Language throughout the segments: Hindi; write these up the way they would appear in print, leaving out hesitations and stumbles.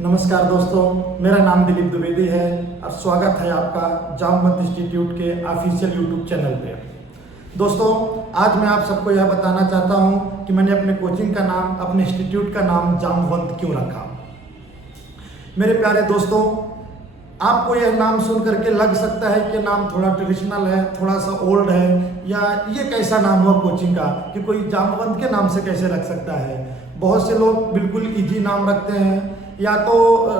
नमस्कार दोस्तों, मेरा नाम दिलीप द्विवेदी है और स्वागत है आपका जामवंत इंस्टीट्यूट के ऑफिशियल यूट्यूब चैनल पे। दोस्तों, आज मैं आप सबको यह बताना चाहता हूं कि मैंने अपने कोचिंग का नाम, अपने इंस्टीट्यूट का नाम जामवंत क्यों रखा। मेरे प्यारे दोस्तों, आपको यह नाम सुन करके लग सकता है कि नाम थोड़ा ट्रेडिशनल है, थोड़ा सा ओल्ड है, या ये कैसा नाम हुआ कोचिंग का कि कोई जामवंत के नाम से कैसे रख सकता है। बहुत से लोग बिल्कुल इजी नाम रखते हैं, या तो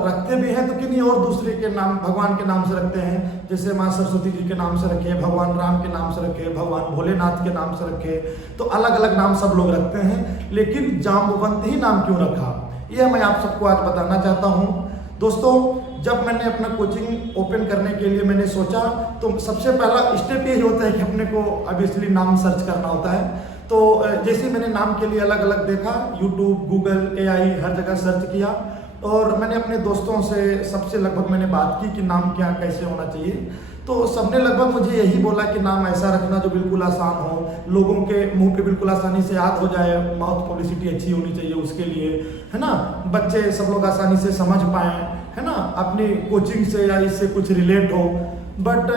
रखते भी हैं तो किन्हीं और दूसरे के नाम, भगवान के नाम से रखते हैं। जैसे माँ सरस्वती जी के नाम से रखे, भगवान राम के नाम से रखे, भगवान भोलेनाथ के नाम से रखे, तो अलग अलग नाम सब लोग रखते हैं। लेकिन जामवंत ही नाम क्यों रखा, यह मैं आप सबको आज बताना चाहता हूँ। दोस्तों, जब मैंने अपना कोचिंग ओपन करने के लिए मैंने सोचा, तो सबसे पहला स्टेप यही होता है कि अपने को ऑब्वियसली नाम सर्च करना होता है। तो जैसे मैंने नाम के लिए अलग अलग देखा, यूट्यूब, गूगल, AI हर जगह सर्च किया, और मैंने अपने दोस्तों से सबसे लगभग मैंने बात की कि नाम क्या कैसे होना चाहिए। तो सबने लगभग मुझे यही बोला कि नाम ऐसा रखना जो बिल्कुल आसान हो, लोगों के मुंह पे बिल्कुल आसानी से याद हो जाए, माउथ पब्लिसिटी अच्छी होनी चाहिए उसके लिए, है ना, बच्चे सब लोग आसानी से समझ पाएँ, है ना, अपनी कोचिंग से या इससे कुछ रिलेट हो। बट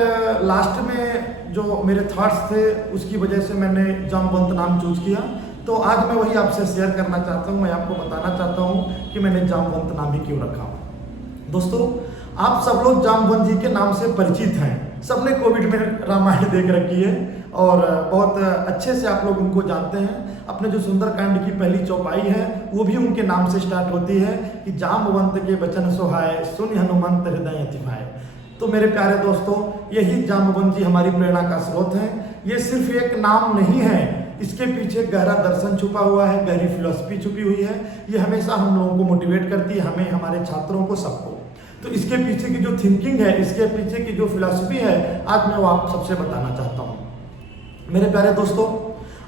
लास्ट में जो मेरे थॉट्स थे उसकी वजह से मैंने जामवंत नाम चूज किया। तो आज मैं वही आपसे शेयर करना चाहता हूँ, मैं आपको बताना चाहता हूँ कि मैंने जामवंत नाम ही क्यों रखा। दोस्तों, आप सब लोग जामवंत जी के नाम से परिचित हैं, सबने कोविड में रामायण देख रखी है और बहुत अच्छे से आप लोग उनको जानते हैं। अपने जो सुंदरकांड की पहली चौपाई है वो भी उनके नाम से स्टार्ट होती है कि जामवंत के वचन सुहाए, सुन हनुमंत हृदय अति भाए। तो मेरे प्यारे दोस्तों, यही जामवंत जी हमारी प्रेरणा का स्रोत है। ये सिर्फ एक नाम नहीं है, इसके पीछे गहरा दर्शन छुपा हुआ है, गहरी फिलॉसफी छुपी हुई है। ये हमेशा हम लोगों को मोटिवेट करती है, हमें, हमारे छात्रों को, सबको। तो इसके पीछे की जो थिंकिंग है, इसके पीछे की जो फिलॉसफी है, आज मैं वो आप सबसे बताना चाहता हूँ। मेरे प्यारे दोस्तों,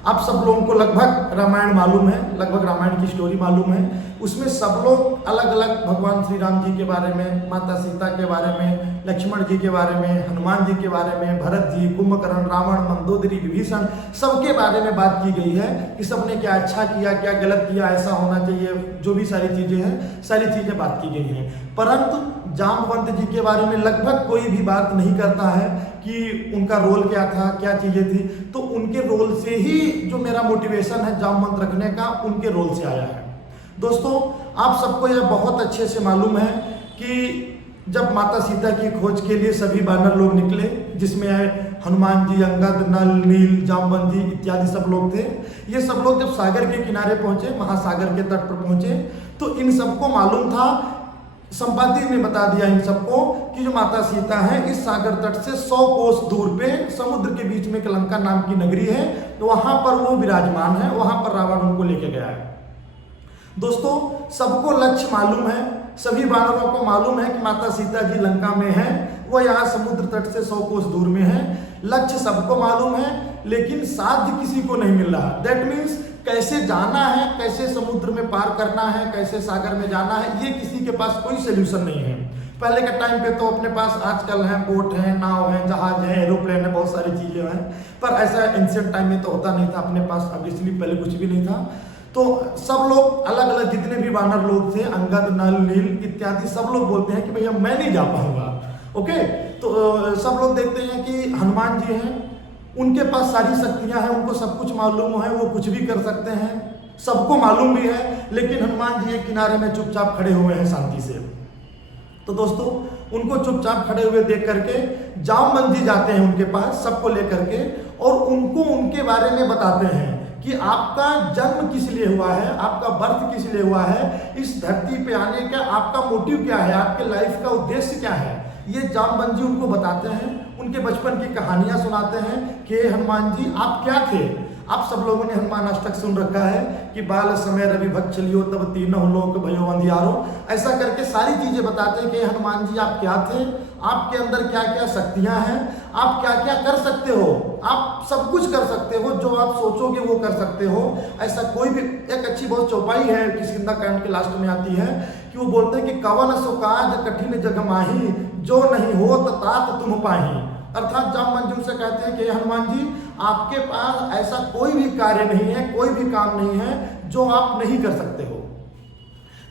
आप सब लोगों को लगभग रामायण मालूम है, लगभग रामायण की स्टोरी मालूम है। उसमें सब लोग अलग अलग भगवान श्री राम जी के बारे में, माता सीता के बारे में, लक्ष्मण जी के बारे में, हनुमान जी के बारे में, भरत जी, कुंभकर्ण, रावण, मंदोदरी, विभीषण, सबके बारे में बात की गई है कि सबने क्या अच्छा किया, क्या गलत किया, ऐसा होना चाहिए, जो भी सारी चीजें हैं, सारी चीजें बात की गई हैं। परंतु जामवंत जी के बारे में लगभग कोई भी बात नहीं करता है कि उनका रोल क्या था, क्या चीजें थी। तो उनके रोल से ही जो मेरा मोटिवेशन है जामवंत रखने का, उनके रोल से आया है। दोस्तों, आप सबको यह बहुत अच्छे से मालूम है कि जब माता सीता की खोज के लिए सभी वानर लोग निकले, जिसमें हनुमान जी, अंगद, नल, नील, जामवंत जी इत्यादि सब लोग थे। ये सब लोग जब सागर के किनारे पहुंचे, महासागर के तट पर पहुंचे, तो इन सबको मालूम था, संपाति ने बता दिया इन सबको कि जो माता सीता है इस सागर तट से 100 कोस दूर पे समुद्र के बीच में एक लंका नाम की नगरी है, तो वहां पर वो विराजमान है, वहां पर रावण उनको लेके गया है। दोस्तों, सबको लक्ष्य मालूम है, सभी वानरों को मालूम है कि माता सीता जी लंका में है, वो यहाँ समुद्र तट से 100 कोस दूर में है। लक्ष्य सबको मालूम है, लेकिन साध्य किसी को नहीं मिल रहा। दैट मीन्स कैसे जाना है, कैसे समुद्र में पार करना है, कैसे सागर में जाना है, ये किसी के पास कोई सोल्यूशन नहीं है। पहले के टाइम पे तो अपने पास आजकल है, बोट है, नाव है, जहाज है, एरोप्लेन है, बहुत सारी चीजें हैं, पर ऐसा एंशिएंट टाइम में तो होता नहीं था। अपने पास ऑब्वियसली पहले कुछ भी नहीं था। तो सब लोग अलग अलग, जितने भी वानर लोग थे, अंगद, नल, नील इत्यादि, सब लोग बोलते हैं कि भैया मैं नहीं जा पाऊंगा। ओके, तो सब लोग देखते हैं कि हनुमान जी हैं, उनके पास सारी शक्तियां हैं, उनको सब कुछ मालूम है, वो कुछ भी कर सकते हैं, सबको मालूम भी है। लेकिन हनुमान जी एक किनारे में चुपचाप खड़े हुए हैं शांति से। तो दोस्तों, उनको चुपचाप खड़े हुए देख करके जामवंत जी जाते हैं उनके पास, सबको लेकर के, और उनको उनके बारे में बताते हैं कि आपका जन्म किस लिए हुआ है, आपका बर्थ किस लिए हुआ है, इस धरती पे आने का आपका मोटिव क्या है, आपके लाइफ का उद्देश्य क्या है, ये जामवंत जी उनको बताते हैं। उनके बचपन की कहानियां सुनाते हैं कि हनुमान जी आप क्या थे। आप सब लोगों ने हनुमान अष्टक सुन रखा है कि बाल समय रवि भक्त चलियो तब तीनों लोक भयो अंधियारो, ऐसा करके सारी चीजें बताते हैं कि हनुमान जी आप क्या थे, आपके अंदर क्या क्या शक्तियां हैं, आप क्या क्या कर सकते हो, आप सब कुछ कर सकते हो, जो आप सोचोगे वो कर सकते हो। ऐसा कोई भी, एक अच्छी बहुत चौपाई है किष्किंधा कांड के लास्ट में आती है कि वो बोलते हैं कि कवन सो काज कठिन जग माही, जो नहीं हो तात तुम पाही। अर्थात जामवंत जी से कहते हैं कि हनुमान जी आपके पास ऐसा कोई भी कार्य नहीं है, कोई भी काम नहीं है जो आप नहीं कर सकते हो।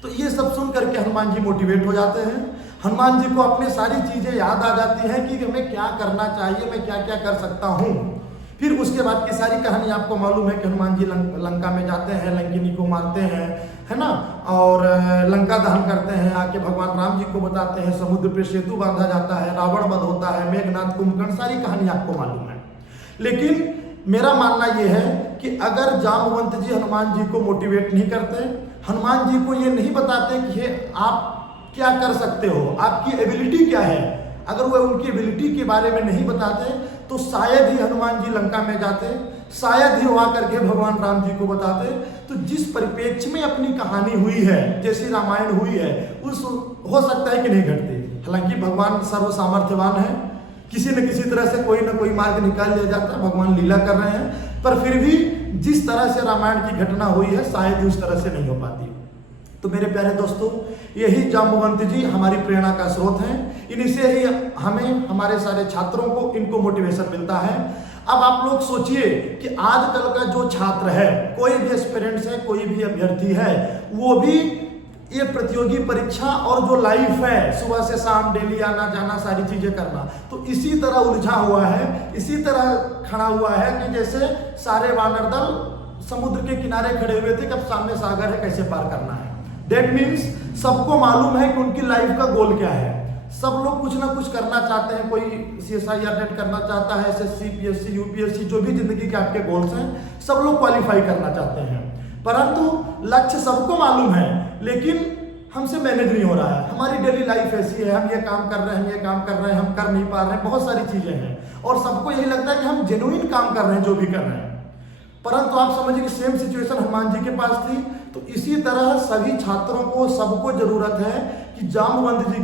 तो ये सब सुन करके हनुमान जी मोटिवेट हो जाते हैं। हनुमान जी को अपने सारी चीजें याद आ जाती हैं कि हमें क्या करना चाहिए, मैं क्या क्या कर सकता हूँ। फिर उसके बाद की सारी कहानी आपको मालूम है कि हनुमान जी लंका में जाते हैं, लंकिनी को मारते हैं, है ना, और लंका दहन करते हैं, आके भगवान राम जी को बताते हैं, समुद्र पे सेतु बांधा जाता है, रावण वध होता है, मेघनाथ कुंभकर्ण, सारी कहानी आपको मालूम है। लेकिन मेरा मानना यह है कि अगर जामवंत जी हनुमान जी को मोटिवेट नहीं करते, हनुमान जी को ये नहीं बताते कि ये आप क्या कर सकते हो, आपकी एबिलिटी क्या है, अगर वो उनकी एबिलिटी के बारे में नहीं बताते तो शायद ही हनुमान जी लंका में जाते, शायद ही वो आकर के भगवान राम जी को बताते। तो जिस परिप्रेक्ष्य में अपनी कहानी हुई है, जैसी रामायण हुई है, उस हो सकता है कि नहीं घटती। हालांकि भगवान सर्व सामर्थ्यवान है, किसी न किसी तरह से कोई ना कोई मार्ग निकाल लिया जाता है, भगवान लीला कर रहे हैं, पर फिर भी जिस तरह से रामायण की घटना हुई है शायद ही उस तरह से नहीं हो पाती। तो मेरे प्यारे दोस्तों, यही जाम्बवंत जी हमारी प्रेरणा का स्रोत हैं। इन्हीं से ही हमें, हमारे सारे छात्रों को, इनको मोटिवेशन मिलता है। अब आप लोग सोचिए कि आजकल का जो छात्र है, कोई भी एस्पिरेंट्स है, कोई भी अभ्यर्थी है, वो भी ये प्रतियोगी परीक्षा और जो लाइफ है, सुबह से शाम डेली आना जाना, सारी चीजें करना, तो इसी तरह उलझा हुआ है, इसी तरह खड़ा हुआ है कि जैसे सारे वानर दल समुद्र के किनारे खड़े हुए थे कि अब सामने सागर है, कैसे पार करना है। दैट मीन्स सबको मालूम है कि उनकी लाइफ का गोल क्या है। सब लोग कुछ ना कुछ करना चाहते हैं, कोई CSIR नेट करना चाहता है, SSC, PSC, UPSC, जो भी जिंदगी के आपके गोल्स हैं, सब लोग क्वालिफाई करना चाहते हैं, परंतु लक्ष्य सबको मालूम है, लेकिन हमसे मैनेज नहीं हो रहा है। हमारी डेली लाइफ ऐसी है, हम ये काम कर रहे हैं, हम ये काम कर रहे हैं, हम कर नहीं पा रहे हैं, बहुत सारी चीजें हैं, और सबको यही लगता है कि हम जेन्युइन काम कर रहे हैं जो भी कर रहे हैं। परंतु आप समझिए कि सेम सिचुएशन हनुमान जी के पास थी। तो इसी तरह सभी छात्रों को, सबको जरूरत है कि जाम्बवंत जी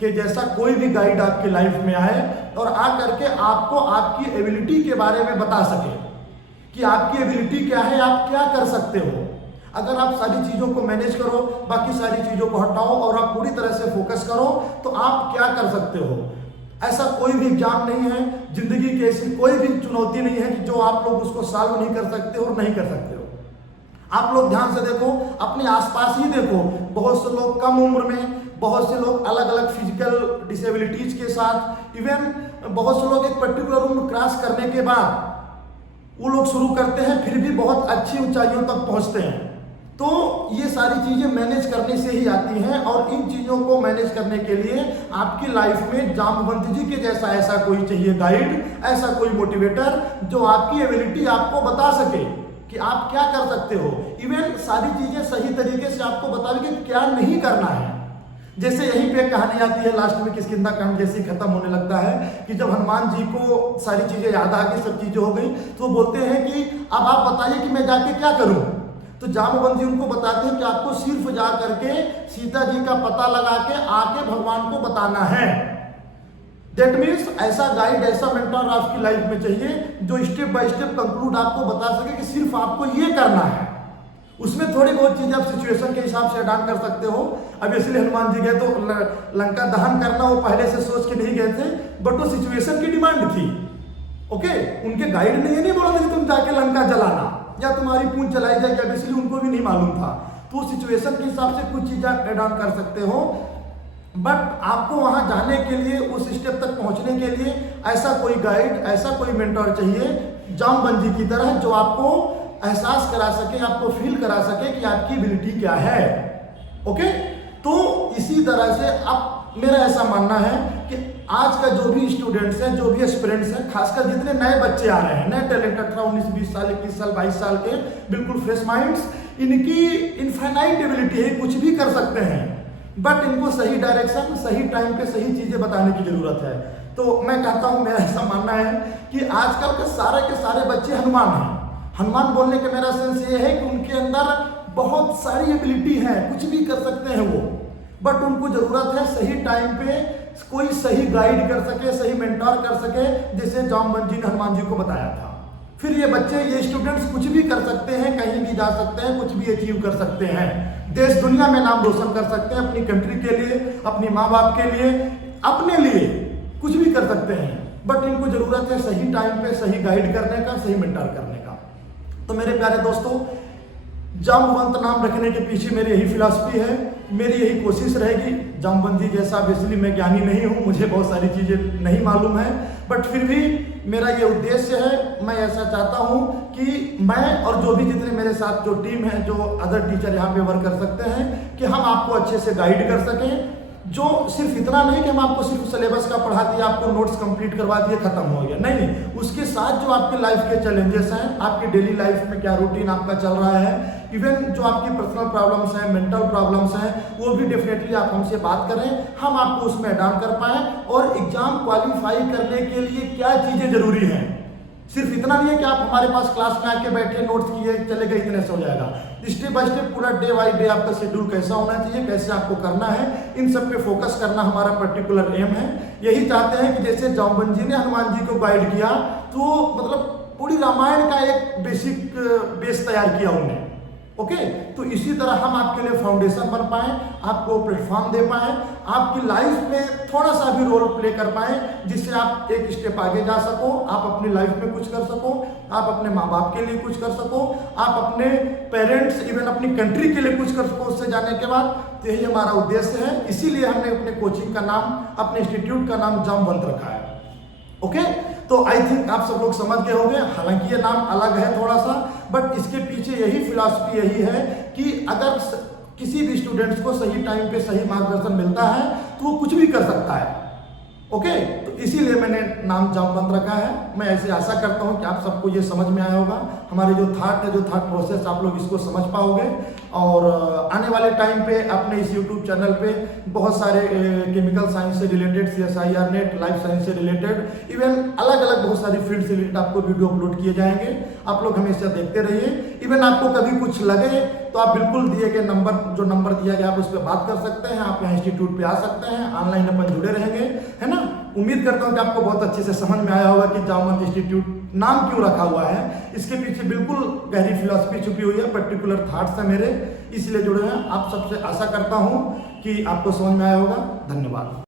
के जैसा कोई भी गाइड आपके लाइफ में आए और आ करके आपको आपकी एबिलिटी के बारे में बता सके कि आपकी एबिलिटी क्या है, आप क्या कर सकते हो। अगर आप सारी चीजों को मैनेज करो, बाकी सारी चीजों को हटाओ और आप पूरी तरह से फोकस करो, तो आप क्या कर सकते हो। ऐसा कोई भी एग्जाम नहीं है, जिंदगी की ऐसी कोई भी चुनौती नहीं है कि जो आप लोग उसको सॉल्व नहीं कर सकते और नहीं कर सकते हो। आप लोग ध्यान से देखो, अपने आसपास ही देखो, बहुत से लोग कम उम्र में, बहुत से लोग अलग अलग फिजिकल डिसेबिलिटीज के साथ, इवन बहुत से लोग एक पर्टिकुलर उम्र क्रॉस करने के बाद वो लोग शुरू करते हैं, फिर भी बहुत अच्छी ऊंचाइयों तक पहुंचते हैं। तो ये सारी चीजें मैनेज करने से ही आती हैं, और इन चीजों को मैनेज करने के लिए आपकी लाइफ में जाम्बवंत जी के जैसा ऐसा कोई चाहिए गाइड, ऐसा कोई मोटिवेटर जो आपकी एबिलिटी आपको बता सके कि आप क्या कर सकते हो। इवन सारी चीजें सही तरीके से आपको बतावे कि क्या नहीं करना है। जैसे यहीं पे कहानी आती है लास्ट में, किष्किंधा कांड जैसी खत्म होने लगता है कि जब हनुमान जी को सारी चीजें याद आ गई, सब चीजें हो गई, तो वो बोलते हैं कि अब आप बताइए कि मैं जाके क्या करूं। तो जाम्बवंत जी उनको बताते हैं कि आपको सिर्फ जा करके सीता जी का पता लगा के आके भगवान को बताना है। दैट मीन्स ऐसा गाइड, ऐसा मेंटर आपकी लाइफ में चाहिए जो स्टेप बाय स्टेप कंक्लूड आपको बता सके कि सिर्फ आपको ये करना है। उसमें थोड़ी बहुत चीजें आप सिचुएशन के हिसाब से ऐड कर सकते हो। अब इसलिए हनुमान जी गए तो लंका दहन करना वो पहले से सोच के नहीं गए थे, बट वो सिचुएशन की डिमांड थी। ओके, उनके गाइड ने ये नहीं बोला था कि तुम जाके लंका जलाना या तुम्हारी पूंछ चलाई जाएगी, अब इसलिए उनको भी नहीं मालूम था। तो सिचुएशन के हिसाब से कुछ चीजें ऐड ऑन कर सकते हो, बट आपको वहां जाने के लिए, उस स्टेप तक पहुंचने के लिए ऐसा कोई गाइड, ऐसा कोई मेंटर चाहिए जाम्बवंत जी की तरह, जो आपको एहसास करा सके, आपको फील करा सके कि आपकी एबिलिटी क्या है। ओके, तो इसी तरह से अब मेरा ऐसा मानना है कि आज का जो भी स्टूडेंट्स हैं, जो भी एस्पिरेंट्स हैं, खासकर जितने नए बच्चे आ रहे हैं, नए टैलेंट 18, 19, 20 साल, 21 साल, 22 साल के बिल्कुल फ्रेश माइंड्स, इनकी इनफाइनाइट एबिलिटी है, कुछ भी कर सकते हैं, बट इनको सही डायरेक्शन, सही टाइम पे सही चीजें बताने की जरूरत है। तो मैं कहता हूं, मेरा ऐसा मानना है कि आजकल के सारे बच्चे हनुमान हैं। हनुमान बोलने का मेरा सेंस ये है कि उनके अंदर बहुत सारी एबिलिटी है, कुछ भी कर सकते हैं वो, बट उनको जरूरत है सही टाइम पे कोई सही गाइड कर सके, सही मेंटर कर सके, जैसे जाम्बवंत जी ने हनुमान जी को बताया था। फिर ये बच्चे, ये स्टूडेंट्स कुछ भी कर सकते हैं, कहीं भी जा सकते हैं, कुछ भी अचीव कर सकते हैं, देश दुनिया में नाम रोशन कर सकते हैं, अपनी कंट्री के लिए, अपनी माँ बाप के लिए, अपने लिए कुछ भी कर सकते हैं, बट इनको जरूरत है सही टाइम पे सही गाइड करने का, सही मेंटर करने का। तो मेरे प्यारे दोस्तों, जामवंत नाम रखने के पीछे मेरी यही फिलॉसफी है, मेरी यही कोशिश रहेगी। जामवंत जी जैसा बेसिकली मैं ज्ञानी नहीं हूँ, मुझे बहुत सारी चीज़ें नहीं मालूम है, बट फिर भी मेरा ये उद्देश्य है, मैं ऐसा चाहता हूँ कि मैं और जो भी जितने मेरे साथ जो टीम है, जो अदर टीचर यहाँ पे वर्क कर सकते हैं, कि हम आपको अच्छे से गाइड कर सकें। जो सिर्फ इतना नहीं कि हम आपको सिर्फ सिलेबस का पढ़ा दिया, आपको नोट्स कंप्लीट करवा दिए, खत्म हो गया, नहीं, उसके साथ जो आपके लाइफ के चैलेंजेस हैं, आपके डेली लाइफ में क्या रूटीन आपका चल रहा है, इवन जो आपकी पर्सनल प्रॉब्लम्स हैं, मेंटल प्रॉब्लम्स हैं, वो भी डेफिनेटली आप हमसे बात करें, हम आपको उसमें ऐड कर पाएँ। और एग्जाम क्वालिफाई करने के लिए क्या चीज़ें जरूरी हैं, सिर्फ इतना नहीं है कि आप हमारे पास क्लास में आके बैठे, नोट्स किए, चले गए, इतने से हो जाएगा। स्टेप बाय स्टेप पूरा डे बाय डे आपका शेड्यूल कैसा होना चाहिए, कैसे आपको करना है, इन सब पे फोकस करना हमारा पर्टिकुलर एम है। यही चाहते हैं कि जैसे जामवंत जी ने हनुमान जी को गाइड किया, तो मतलब पूरी रामायण का एक बेसिक बेस तैयार किया उन्होंने। ओके, तो इसी तरह हम आपके लिए फाउंडेशन बन पाएँ, आपको प्लेटफॉर्म दे पाएँ, आपकी लाइफ में थोड़ा सा भी रोल प्ले कर पाएँ, जिससे आप एक स्टेप आगे जा सको, आप अपनी लाइफ में कुछ कर सको, आप अपने माँ बाप के लिए कुछ कर सको, आप अपने पेरेंट्स, इवन अपनी कंट्री के लिए कुछ कर सको उससे जाने के बाद। तो यही हमारा उद्देश्य है, इसीलिए हमने अपने कोचिंग का नाम, अपने इंस्टीट्यूट का नाम जामवंत रखा है। ओके, तो आई थिंक आप सब लोग समझ गए होंगे, हालांकि ये नाम अलग है थोड़ा सा, बट इसके पीछे यही फिलॉसफी यही है कि अगर किसी भी स्टूडेंट्स को सही टाइम पे सही मार्गदर्शन मिलता है तो वो कुछ भी कर सकता है। ओके, तो इसीलिए मैंने नाम जामवंत रखा है। मैं ऐसे आशा करता हूँ कि आप सबको ये समझ में आया होगा, हमारे जो थाट है, जो थाट प्रोसेस, आप लोग इसको समझ पाओगे। और आने वाले टाइम पे अपने इस यूट्यूब चैनल पे बहुत सारे केमिकल साइंस से related, CSIR net, life science से रिलेटेड, इवन अलग अलग बहुत सारी फील्ड से रिलेटेड आपको वीडियो अपलोड किए जाएंगे। आप लोग हमेशा देखते रहिए। इवन आपको कभी कुछ लगे तो आप बिल्कुल दिए गए नंबर, जो नंबर दिया गया, आप उस पर बात कर सकते हैं। आप यहाँ इंस्टीट्यूट पे आ सकते हैं, ऑनलाइन अपन जुड़े रहेंगे, है ना। उम्मीद करता हूँ कि आपको बहुत अच्छे से समझ में आया होगा कि जामवंत इंस्टीट्यूट नाम क्यों रखा हुआ है। इसके पीछे बिल्कुल गहरी फिलॉसफी छुपी हुई है, पर्टिकुलर थॉट्स है मेरे, इसलिए जुड़े हैं। आप सबसे आशा करता हूँ कि आपको समझ में आया होगा। धन्यवाद।